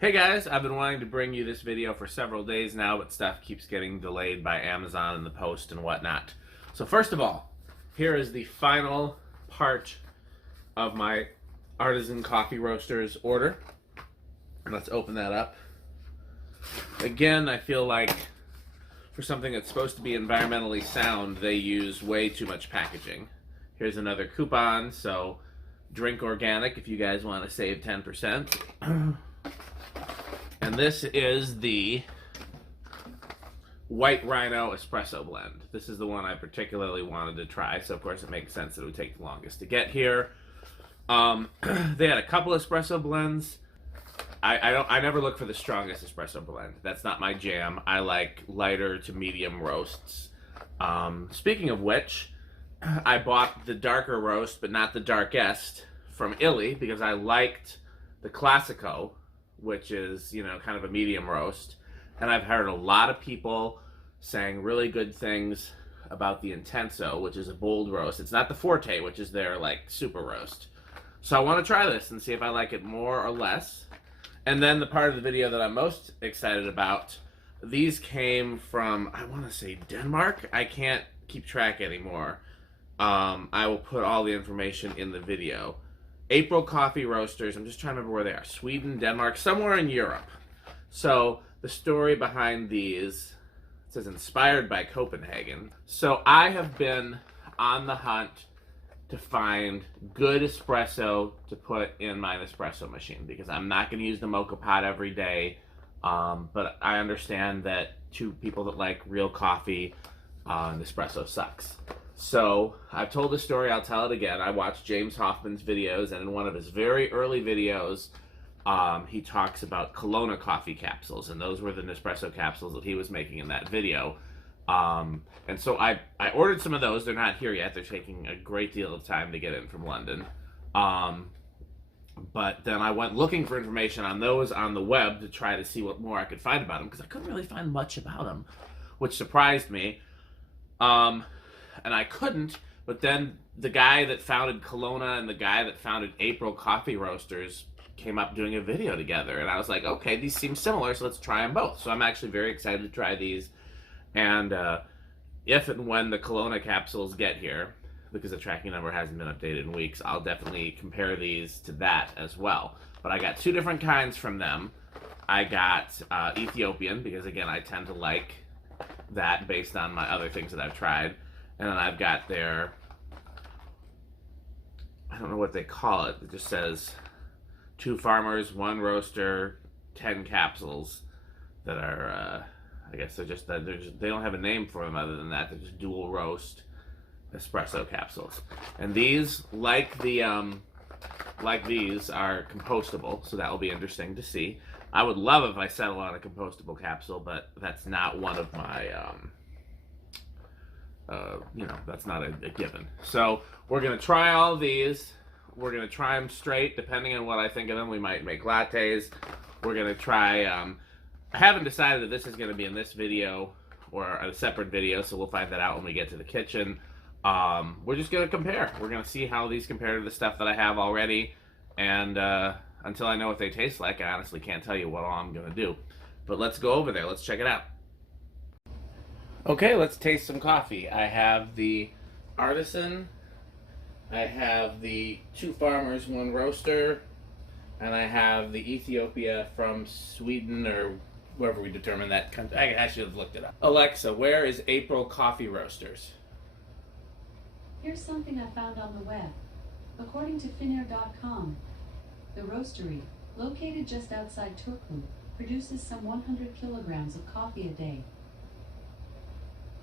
Hey guys, I've been wanting to bring you this video for several days now, but stuff keeps getting delayed by Amazon and the post and whatnot. So first of all, here is the final part of my Artizan coffee roasters order. Let's open that up. Again, I feel like for something that's supposed to be environmentally sound, they use way too much packaging. Here's another coupon, so drink organic if you guys want to save 10%. And this is the White Rhino Espresso Blend. This is the one I particularly wanted to try, so of course it makes sense that it would take the longest to get here. They had a couple espresso blends. I never look for the strongest espresso blend. That's not my jam. I like lighter to medium roasts. Speaking of which, I bought the darker roast, but not the darkest, from Illy because I liked the Classico, which is, you know, kind of a medium roast. And I've heard a lot of people saying really good things about the Intenso, which is a bold roast. It's not the Forte, which is their, like, super roast. So I want to try this and see if I like it more or less. And then the part of the video that I'm most excited about, these came from, I want to say Denmark? I can't keep track anymore. I will put all the information in the video. April Coffee Roasters. I'm just trying to remember where they are. Sweden, Denmark, somewhere in Europe. So the story behind these, it says inspired by Copenhagen. So I have been on the hunt to find good espresso to put in my Nespresso machine because I'm not going to use the mocha pot every day. But I understand that to people that like real coffee, Nespresso sucks. So I've told the story, I'll tell it again. I watched James Hoffmann's videos, and in one of his very early videos, he talks about Kelowna coffee capsules, and those were the Nespresso capsules that he was making in that video. And so I ordered some of those. They're not here yet. They're taking a great deal of time to get in from London. But then I went looking for information on those on the web to try to see what more I could find about them, because I couldn't really find much about them, which surprised me. And I couldn't, but then the guy that founded Kelowna and the guy that founded April Coffee Roasters came up doing a video together, and I was like, okay, these seem similar, so let's try them both. So I'm actually very excited to try these, and if and when the Kelowna capsules get here, because the tracking number hasn't been updated in weeks, I'll definitely compare these to that as well. But I got two different kinds from them. I got Ethiopian, because again, I tend to like that based on my other things that I've tried. And then I've got their, I don't know what they call it. It just says 2 farmers, 1 roaster, 10 capsules that are, I guess they don't have a name for them other than that. They're just dual roast espresso capsules. And these, like these, are compostable, so that will be interesting to see. I would love if I settle on a compostable capsule, but that's not one of my, that's not a given. So we're going to try all of these. We're going to try them straight. Depending on what I think of them, we might make lattes. We're going to try, I haven't decided if this is going to be in this video or a separate video, so we'll find that out when we get to the kitchen. We're just going to compare. We're going to see how these compare to the stuff that I have already. And until I know what they taste like, I honestly can't tell you what all I'm going to do. But let's go over there. Let's check it out. Okay, let's taste some coffee. I have the Artizan, I have the 2 farmers, 1 roaster, and I have the Ethiopia from Sweden, or wherever we determine that country. I should have looked it up. Alexa, where is April Coffee Roasters? Here's something I found on the web. According to Finnair.com, the roastery, located just outside Turku, produces some 100 kilograms of coffee a day.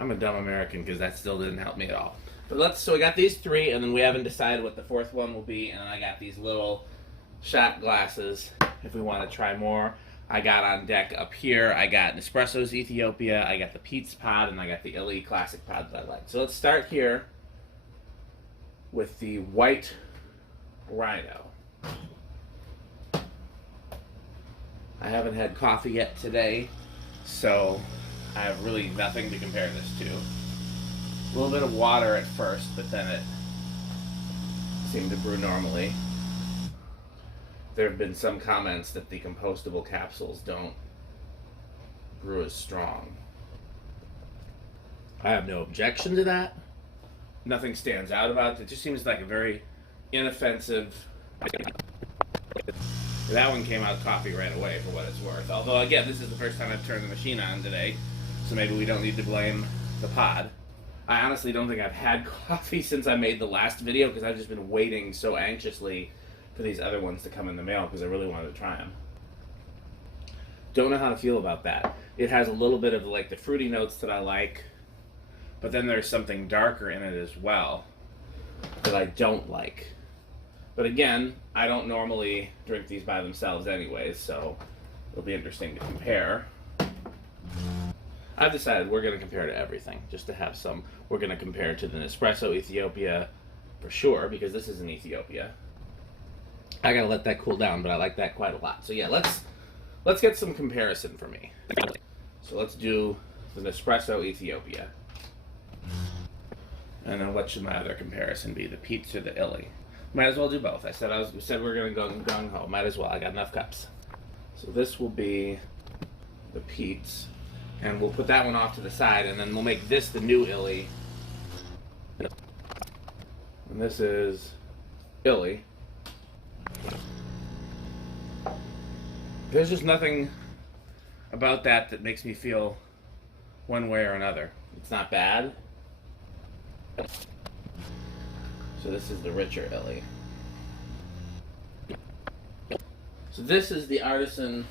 I'm a dumb American because that still didn't help me at all. But so we got these 3, and then we haven't decided what the 4th one will be, and then I got these little shot glasses if we want to try more. I got on deck up here, I got Nespresso's Ethiopia, I got the Pete's pod, and I got the Illy Classic pod that I like. So let's start here with the White Rhino. I haven't had coffee yet today, so I have really nothing to compare this to. A little bit of water at first, but then it seemed to brew normally. there have been some comments that the compostable capsules don't brew as strong. I have no objection to that. Nothing stands out about it. It just seems like a very inoffensive. That one came out coffee right away for what it's worth. Although, again, this is the first time I've turned the machine on today, so maybe we don't need to blame the pod. I honestly don't think I've had coffee since I made the last video because I've just been waiting so anxiously for these other ones to come in the mail because I really wanted to try them. Don't know how to feel about that. It has a little bit of like the fruity notes that I like, but then there's something darker in it as well that I don't like. But again, I don't normally drink these by themselves anyways, so it'll be interesting to compare. I've decided we're going to compare to everything, just to have some. We're going to compare to the Nespresso Ethiopia for sure, because this is in Ethiopia. I got to let that cool down, but I like that quite a lot. So yeah, let's get some comparison for me. So let's do the Nespresso Ethiopia. And then what should my other comparison be? The Pete's or the Illy? Might as well do both. I said we were going to go gung ho. Might as well. I got enough cups. So this will be the Pete's. And we'll put that one off to the side, and then we'll make this the new Illy. And this is Illy. There's just nothing about that makes me feel one way or another. It's not bad. So this is the richer Illy. So this is the Artizan.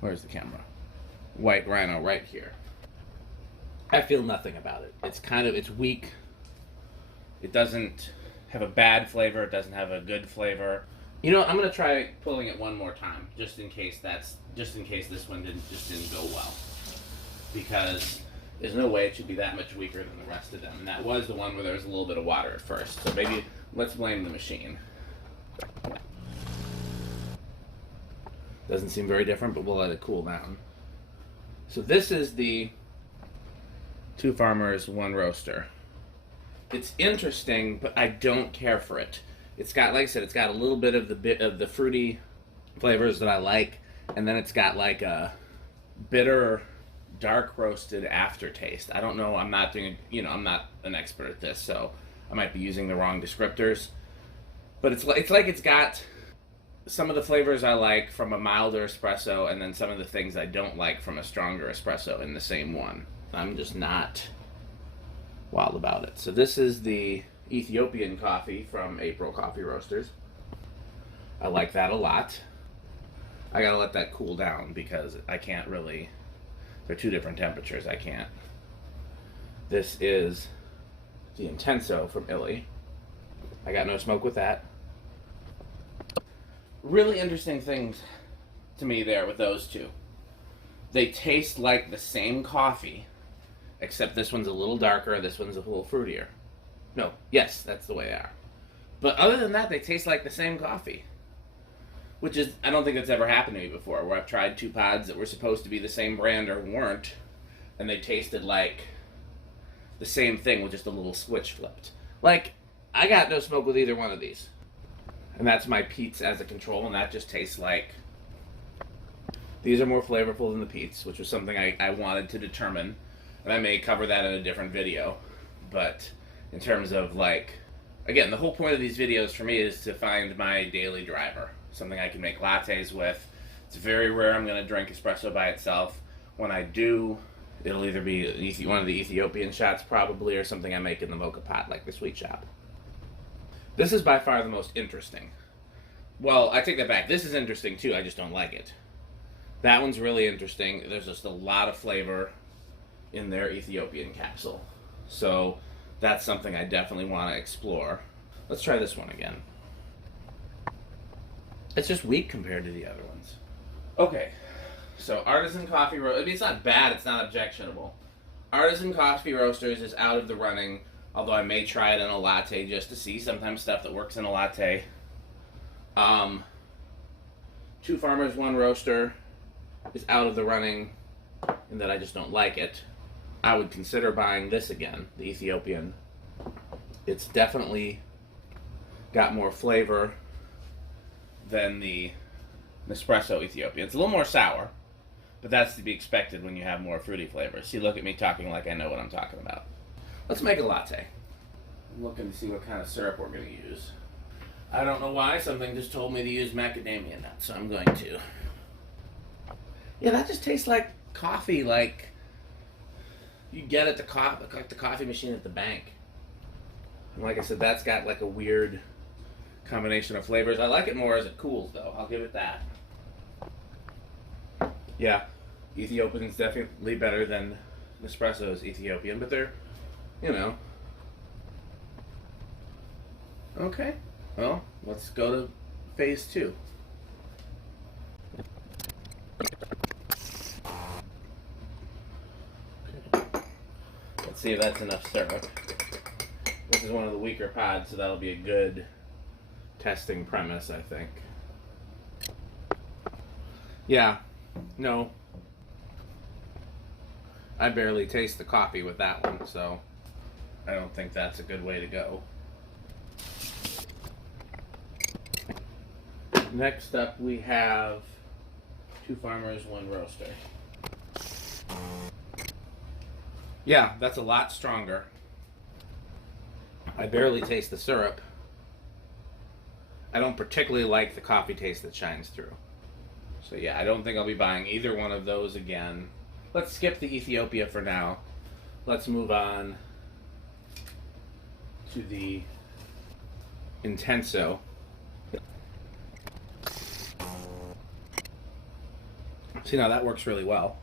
Where's the camera? White Rhino right here. I feel nothing about it. It's weak. It doesn't have a bad flavor. It doesn't have a good flavor. You know, I'm gonna try pulling it one more time, just in case this one didn't go well. Because there's no way it should be that much weaker than the rest of them. And that was the one where there was a little bit of water at first. So maybe let's blame the machine. Doesn't seem very different, but we'll let it cool down. So this is the Two Farmers, One Roaster. It's interesting, but I don't care for it. It's got, like I said, it's got a little bit of the fruity flavors that I like, and then it's got like a bitter, dark roasted aftertaste. I don't know. I'm not an expert at this, so I might be using the wrong descriptors. But it's like it's got some of the flavors I like from a milder espresso, and then some of the things I don't like from a stronger espresso in the same one. I'm just not wild about it. So this is the Ethiopian coffee from April Coffee Roasters. I like that a lot. I gotta let that cool down because I can't really. They're two different temperatures. I can't. This is the Intenso from Illy. I got no smoke with that. Really interesting things to me there with those two. They taste like the same coffee, except this one's a little darker, this one's a little fruitier. No, yes, that's the way they are. But other than that, they taste like the same coffee. Which is, I don't think that's ever happened to me before, where I've tried two pods that were supposed to be the same brand or weren't, and they tasted like the same thing with just a little switch flipped. Like, I got no smoke with either one of these. And that's my Pete's as a control, and that just tastes like. These are more flavorful than the Pete's, which was something I wanted to determine, and I may cover that in a different video. But in terms of like, again, the whole point of these videos for me is to find my daily driver, something I can make lattes with. It's very rare I'm going to drink espresso by itself. When I do, it'll either be one of the Ethiopian shots probably, or something I make in the mocha pot like the sweet shop. This is by far the most interesting. Well, I take that back. This is interesting too, I just don't like it. That one's really interesting. There's just a lot of flavor in their Ethiopian capsule. So that's something I definitely want to explore. Let's try this one again. It's just weak compared to the other ones. Okay, so Artizan Coffee Roasters. I mean, it's not bad, it's not objectionable. Artizan Coffee Roasters is out of the running, although I may try it in a latte just to see. Sometimes stuff that works in a latte. Two Farmers, One Roaster is out of the running in that I just don't like it. I would consider buying this again, the Ethiopian. It's definitely got more flavor than the Nespresso Ethiopian. It's a little more sour, but that's to be expected when you have more fruity flavors. See, look at me talking like I know what I'm talking about. Let's make a latte. I'm looking to see what kind of syrup we're going to use. I don't know why, something just told me to use macadamia nuts, so I'm going to. Yeah, that just tastes like coffee, like you get at the coffee machine at the bank. And like I said, that's got like a weird combination of flavors. I like it more as it cools, though. I'll give it that. Yeah, Ethiopian's definitely better than Nespresso's Ethiopian, but they're, you know. Okay, well, let's go to phase 2. Let's see if that's enough syrup. This is one of the weaker pods, so that'll be a good testing premise, I think. Yeah, no. I barely taste the coffee with that one, so I don't think that's a good way to go. Next up we have 2 farmers, 1 roaster. Yeah, that's a lot stronger. I barely taste the syrup. I don't particularly like the coffee taste that shines through. So yeah, I don't think I'll be buying either one of those again. Let's skip the Ethiopia for now. Let's move on to the Intenso. See, now that works really well.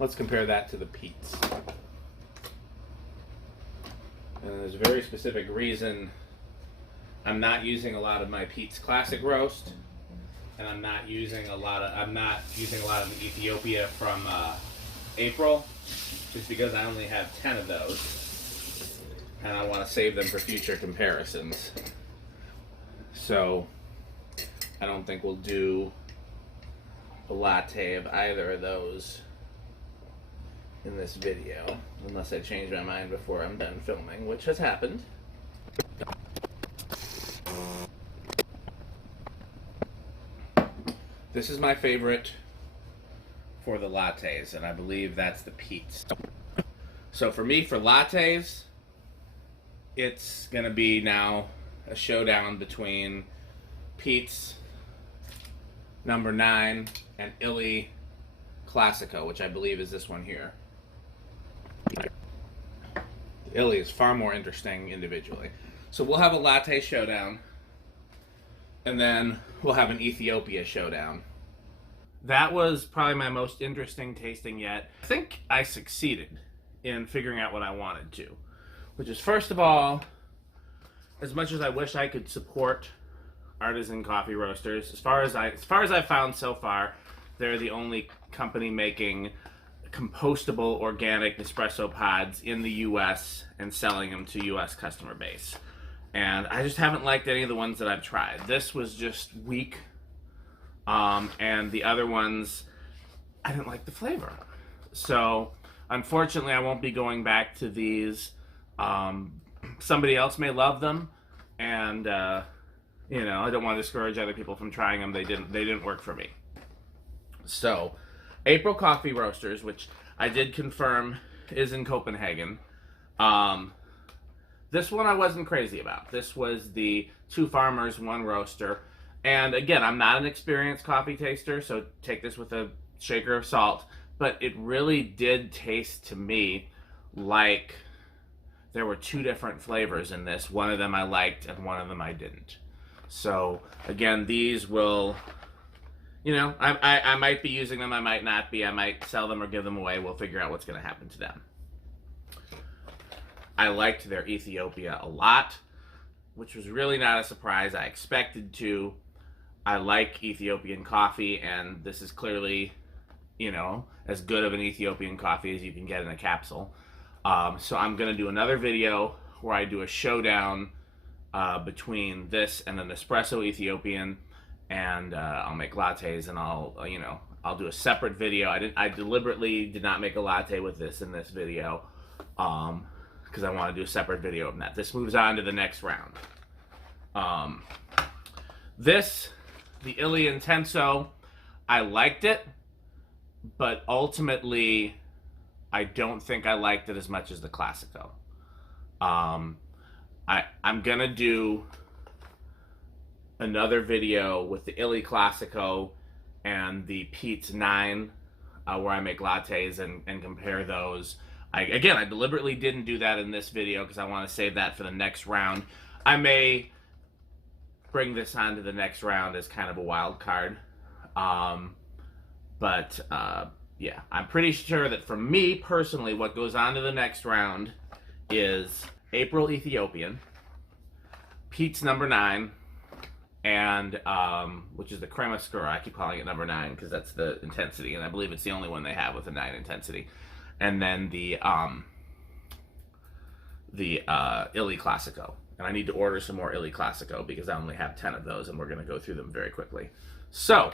Let's compare that to the Pete's. And there's a very specific reason I'm not using a lot of my Pete's Classic Roast, and I'm not using a lot of the Ethiopia from April, just because I only have 10 of those, and I want to save them for future comparisons. So I don't think we'll do a latte of either of those in this video, unless I change my mind before I'm done filming, which has happened. This is my favorite for the lattes, and I believe that's the Pete's. So for me, for lattes, it's going to be now a showdown between Pete's number 9 and Illy Classico, which I believe is this one here. Illy is far more interesting individually. So we'll have a latte showdown, and then we'll have an Ethiopia showdown. That was probably my most interesting tasting yet. I think I succeeded in figuring out what I wanted to, which is, first of all, as much as I wish I could support artisan coffee roasters, as far as I've found so far, they're the only company making compostable organic Nespresso pods in the US and selling them to US customer base. And I just haven't liked any of the ones that I've tried. This was just weak. And the other ones, I didn't like the flavor. So unfortunately, I won't be going back to these. Somebody else may love them, and you know, I don't want to discourage other people from trying them. They didn't work for me. So April Coffee Roasters, which I did confirm is in Copenhagen. This one I wasn't crazy about. This was the 2 farmers, 1 roaster. And again, I'm not an experienced coffee taster, so take this with a shaker of salt. But it really did taste to me like there were 2 different flavors in this. One of them I liked and one of them I didn't. So again, these will, you know, I might be using them, I might not be. I might sell them or give them away. We'll figure out what's going to happen to them. I liked their Ethiopia a lot, which was really not a surprise. I expected to. I like Ethiopian coffee, and this is clearly, you know, as good of an Ethiopian coffee as you can get in a capsule. So I'm going to do another video where I do a showdown between this and the Nespresso Ethiopian, and I'll make lattes, and I'll do a separate video. I deliberately did not make a latte with this in this video, because I want to do a separate video of that. This moves on to the next round. The Illy Intenso, I liked it, but ultimately, I don't think I liked it as much as the Classico. I'm gonna do another video with the Illy Classico and the Pete's 9, where I make lattes and compare those. I deliberately didn't do that in this video because I want to save that for the next round. I may bring this on to the next round as kind of a wild card. Yeah, I'm pretty sure that for me personally, what goes on to the next round is April Ethiopian, Pete's number 9, and which is the crema scura. I keep calling it number 9 because that's the intensity, and I believe it's the only one they have with a 9 intensity. And then the Illy Classico. And I need to order some more Illy Classico because I only have 10 of those, and we're going to go through them very quickly. So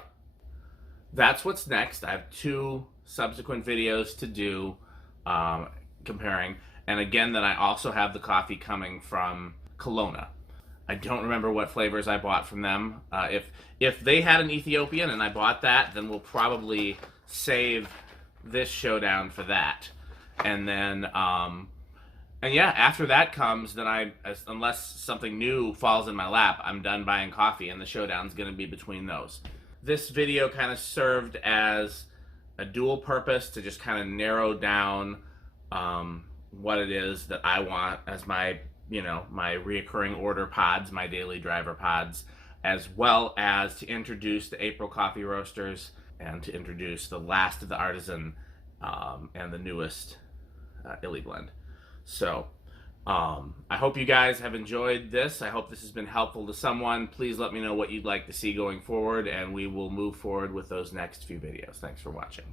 that's what's next. I have 2 subsequent videos to do comparing. And again, then I also have the coffee coming from Kelowna. I don't remember what flavors I bought from them. If they had an Ethiopian and I bought that, then we'll probably save this showdown for that. And then, and yeah, after that comes, then unless something new falls in my lap, I'm done buying coffee, and the showdown's going to be between those. This video kind of served as a dual purpose to just kind of narrow down what it is that I want as my, my reoccurring order pods, my daily driver pods, as well as to introduce the April coffee roasters and to introduce the last of the Artizan and the newest Illy blend. So I hope you guys have enjoyed this. I hope this has been helpful to someone. Please let me know what you'd like to see going forward, and we will move forward with those next few videos. Thanks for watching.